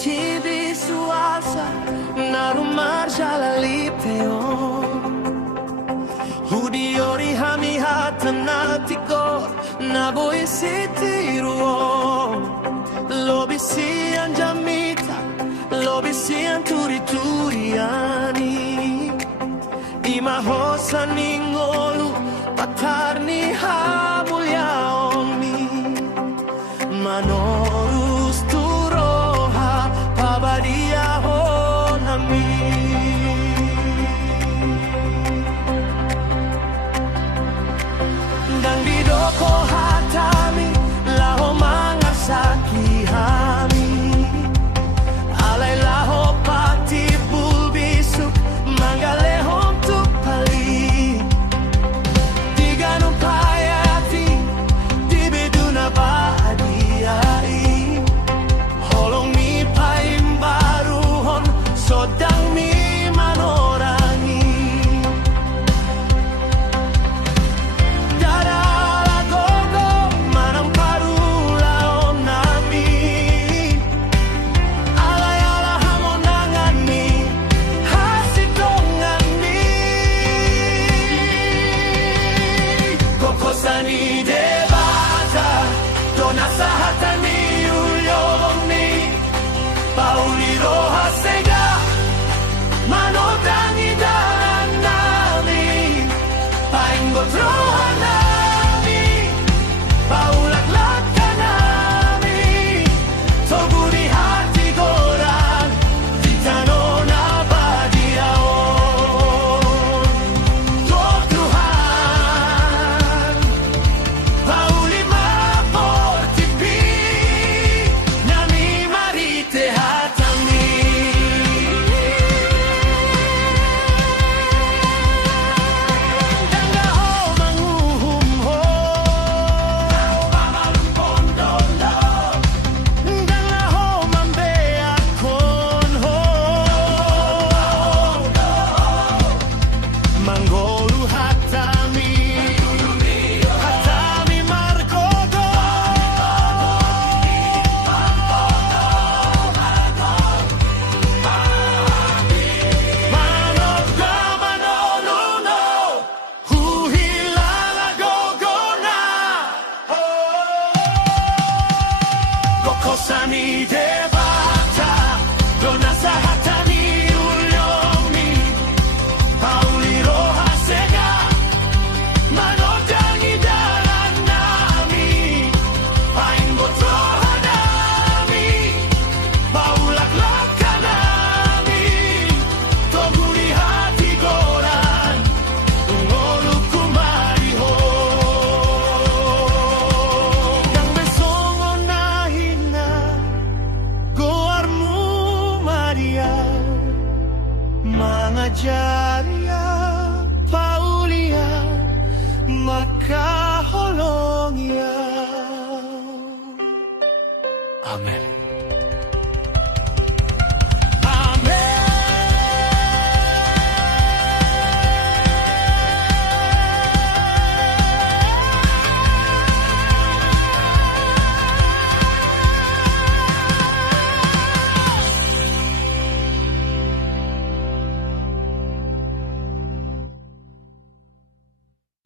tibi suasa na rumarjala lipeo Hudiori hami hatanatiko na boisitiruo Lobisian jamita Lobisian turi-turiani Imahosa ningolu patarni hamulyaoni Manorus turoha pabadia honami Dan bidoko hatami laho mangasaki hami Alay laho pati bulbisuk mangalehom tupali Tiga numpayati dibiduna baadiai Holong mi paimbaruhon sodang mi manorangi Sani debata dona sahatani ulyoni pauli roha sega manotangi daranami paingo trohanami paulak kanami toguri hati goran titanona badiaon Tuhan Pauli maportipi nami marite hatami Danga ho manguhum ho Pamalum pondolo Danga ho mambeakon ho Mangolu hatami Hatami margogo Manoga manonuno Huhilala gogona Gokosani debata Dona sahatani ulyomi Pauli roha sega Manodangi daranami Paingo trohanami Paulak kanami Toguri hati goran Tungolu kumariho Yang besongo nahina Goarmu Maria Mangajaria Paulia Makaholongia Amen.